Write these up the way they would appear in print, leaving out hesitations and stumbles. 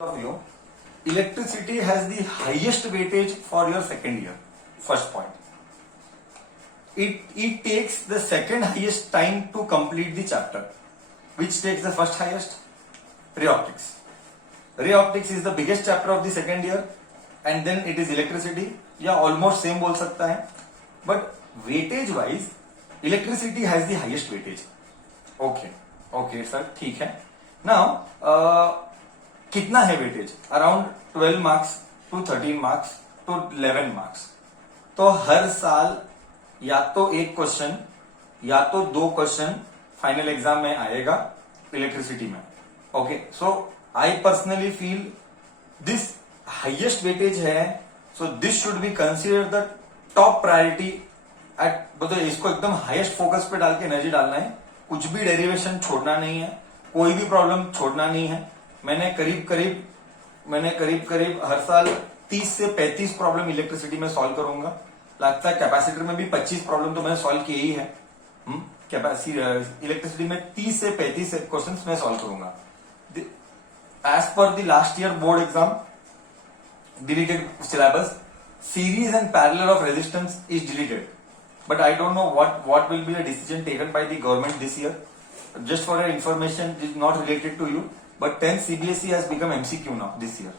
of view, electricity has the highest weightage for your second year. First point. It takes the second highest time to complete the chapter. Which takes the first highest? Ray optics. Ray optics is the biggest chapter of the second year, and then it is electricity. या almost same बोल सकता है, but weightage wise, electricity has the highest weightage. Okay, sir, ठीक है. Now, कितना है weightage? Around 12 marks to 13 marks to 11 marks. तो हर साल या तो एक क्वेश्चन या तो दो क्वेश्चन फाइनल एग्जाम में आएगा इलेक्ट्रिसिटी में. Okay, so I personally feel this highest weightage है, so this should be consider the top priority at. मतलब इसको एकदम हाईएस्ट फोकस पे डाल के एनर्जी डालना है. कुछ भी डेरिवेशन छोड़ना नहीं है, कोई भी प्रॉब्लम छोड़ना नहीं है. मैंने करीब करीब हर साल 30 से 35 प्रॉब्लम इलेक्ट्रिसिटी में सॉल्व करूंगा. लगता है कैपेसिटर में भी 25 प्रॉब्लम तो मैंने सॉल्व किए ही है. इलेक्ट्रिसिटी में 30 से 35 क्वेश्चंस मैं सॉल्व करूंगा. As per the last year board exam deleted syllabus, series and parallel of resistance is deleted, but I don't know what will be the decision taken by the government this year. Just for your information, it is not related to you, but 10th CBSE has become MCQ now this year.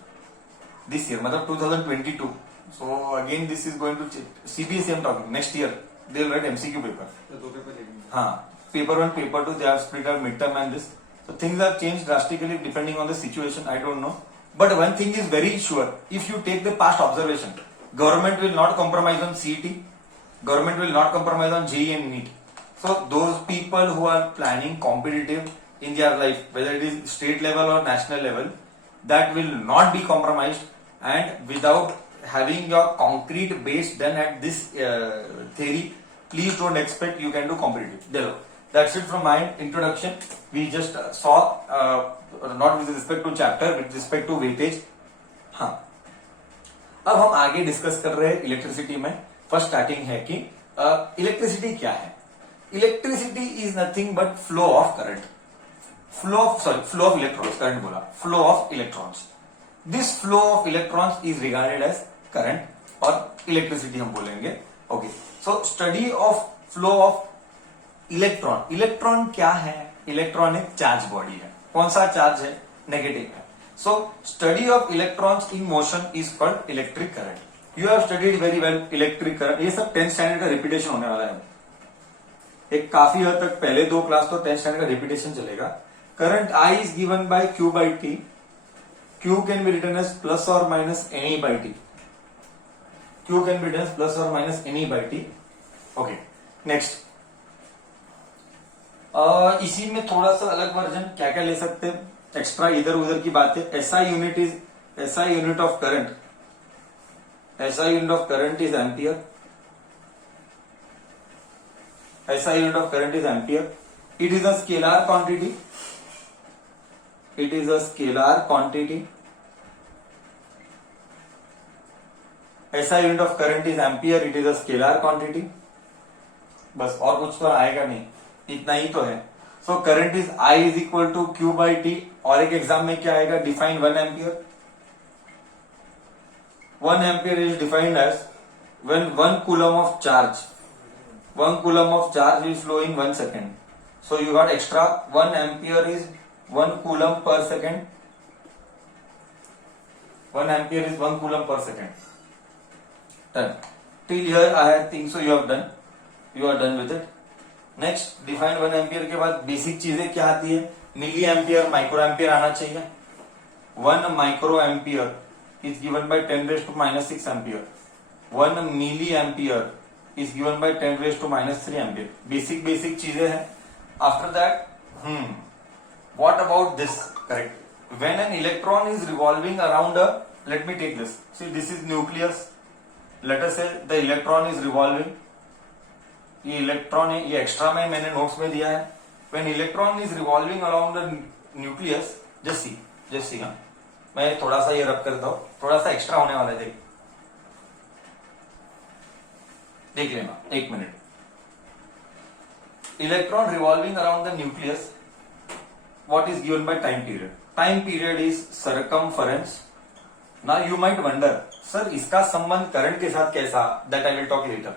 मतलब 2022. So again this is going to CBSE I'm talking. Next year they will write MCQ paper. हाँ, paper 1, paper 2 they have split our midterm and this. So things have changed drastically depending on the situation. I don't know. But one thing is very sure. If you take the past observation, government will not compromise on CET. Government will not compromise on JEE and NEET. So those people who are planning competitive in their life, whether it is state level or national level, that will not be compromised. And without having your concrete base done at this theory, please don't expect you can do competitive. That's it from my introduction. We just saw not with respect to chapter, with respect to weightage. हाँ, अब हम आगे discuss कर रहे हैं electricity में. First starting है कि इलेक्ट्रिसिटी क्या है. Electricity is nothing but flow of current. Flow of electrons. Current बोला, flow of electrons. This flow of electrons is regarded as current, और इलेक्ट्रिसिटी हम बोलेंगे. Okay, so study of flow of electron. Electron क्या है? Electron एक charge body है. कौन सा चार्ज है? नेगेटिव है. सो study of electrons in motion is called electric current. You have studied very well electric current. ये सब 10th स्टैंडर्ड का रिपीटेशन होने वाला है. एक काफी हद तक पहले दो क्लास तो 10th स्टैंडर्ड का रिपीटेशन चलेगा. Current I is given by Q by T. Q can be written as plus or minus NE by T. Q can be written as plus or minus NE by T. Okay, next. इसी में थोड़ा सा अलग version क्या क्या ले सकते हैं, एक्स्ट्रा इधर उधर की बातें. SI unit of current. SI unit of current is ampere. SI unit of current is ampere. It is a scalar quantity. It is a scalar quantity. SI unit of current is ampere. It is a scalar quantity. बस और कुछ तो आएगा नहीं, इतना ही तो है. So current is I is equal to Q by T. और एक एग्जाम में क्या आएगा? Define 1 ampere. 1 ampere is defined as when 1 coulomb of charge is flow in 1 second. So you got extra 1 ampere is 1 coulomb per second. 1 ampere is 1 coulomb per second. Done. Till here I think so you have done. You are done with it. Next, define 1 ampere के बाद basic चीजें क्या आती है? Milli ampere, micro ampere आना चाहिए. 1 micro ampere is given by 10 raised to minus 6 ampere. 1 milliampere is given by 10 raised to minus 3 ampere. Basic चीजें हैं. After that, what about this? Correct. When an electron is revolving around let me take this. See, this is nucleus. Let us say the electron is revolving. ये electron है, ये extra में मैंने notes में दिया है. When electron is revolving around the nucleus, just see. मैं थोड़ा सा ये रब करता हूं, थोड़ा सा एक्स्ट्रा होने वाला है. देख लेना, एक मिनट. Electron revolving around the nucleus, what is given by time period? Time period is circumference. Now you might wonder, sir इसका संबंध करंट के साथ कैसा? That I will talk later.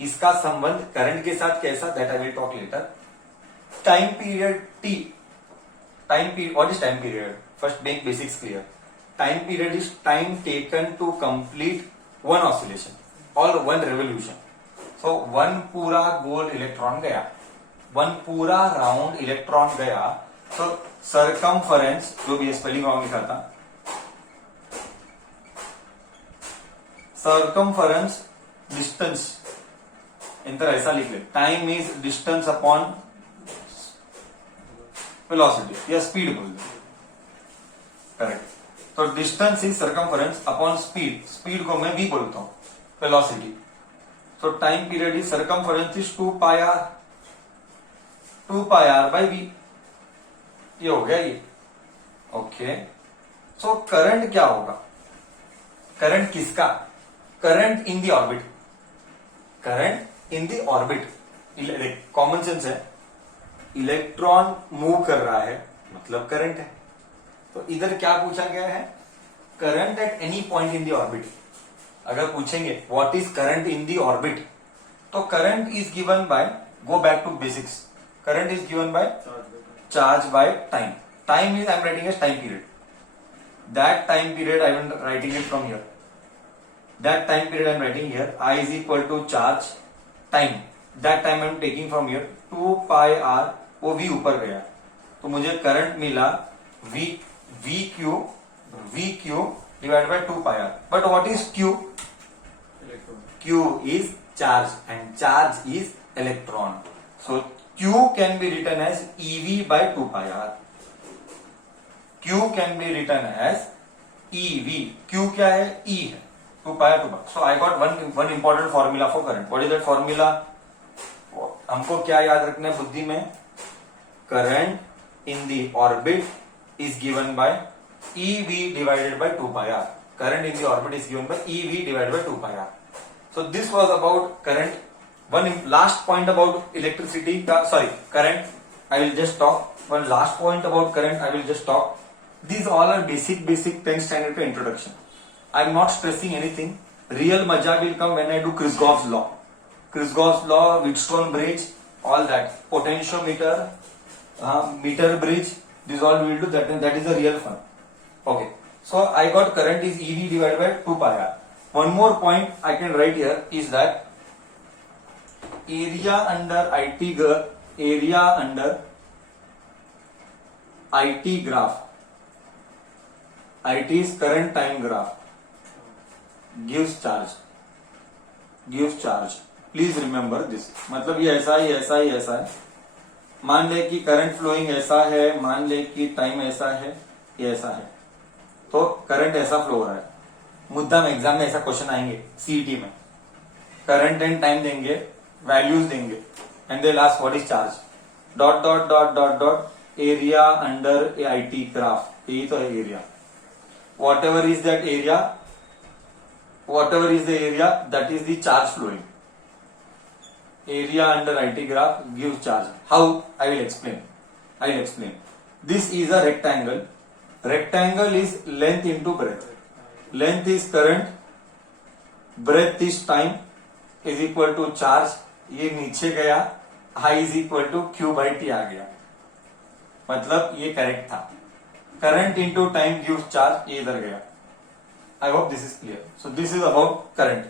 इसका संबंध करंट के साथ कैसा? That I will talk later. Time period T. Time period, what is time period? First make basics clear. Time period is time taken to complete one oscillation और one revolution. So one पूरा गोल electron गया, one पूरा round electron गया. तो circumference, जो भी spelling wrong लिखा था, सरकमफरेंस डिस्टेंस, इंतर ऐसा लिख ले. Time is distance upon velocity या स्पीड बोल दो. करेक्ट. तो distance is circumference upon speed. Speed को मैं v बोलता हूं, velocity. So time period is circumference is 2 pi r. 2 pi r by v. ये हो गया ये. ओके. सो करंट क्या होगा? करंट किसका? Current in the orbit. Current in the orbit. Common sense है. इलेक्ट्रॉन मूव कर रहा है मतलब करंट है. तो इधर क्या पूछा गया है? Current at any point in the orbit. अगर पूछेंगे what is current in the orbit, तो current is given by, go back to basics, current is given by charge by time. Time is I am writing as time period. That time period I am writing it from here. That time period I am writing here. I is equal to charge time. That time I am taking from here 2 pi r. वो v ऊपर गया तो मुझे current मिला V Q divided by 2 pi r. But what is Q? Electron. Q is charge and charge is electron. So Q can be written as EV by 2 pi r. Q can be written as EV. Q क्या है? E है. 2 pi r 2 pi. So I got one important formula for current. What is that formula? हमको क्या याद रखना है बुद्धि में? Current in the orbit is given by EV divided by 2 pi r. Current in the orbit is given by EV divided by 2 pi r. So this was about current. One last point about electricity. Sorry, current. I will just talk. One last point about current. I will just talk. These all are basic 10th standard introduction. I am not stressing anything. Real maja will come when I do Kirchhoff's law. Kirchhoff's law, Wheatstone bridge, all that. Potentiometer, meter bridge. This all we will do. That is the real fun. Okay, so I got current is EV divided by 2 pi r. One more point I can write here is that area under IT graph. IT is current time graph. Gives charge. Please remember this. मतलब ये ऐसा है. मान ले कि current flowing ऐसा है, मान ले कि टाइम ऐसा है, ये ऐसा है. तो करंट ऐसा फ्लो हो रहा है. मुद्दा में एग्जाम में ऐसा क्वेश्चन आएंगे सीईटी में. करंट एंड टाइम देंगे, वैल्यूज देंगे, and they last what is charge. Dot dot dot dot dot area under IT graph. यही तो है area. What ever is that area, whatever is the area, that is the charge flowing. Area under IT graph gives charge. How? I will explain. This is a rectangle. Rectangle is length into breadth. Length is current, breadth is time, is equal to charge. ये नीचे गया, I is equal to Q by T आ गया. मतलब ये correct था. Current into time gives charge, ये इधर गया. I hope this is clear. So this is about current.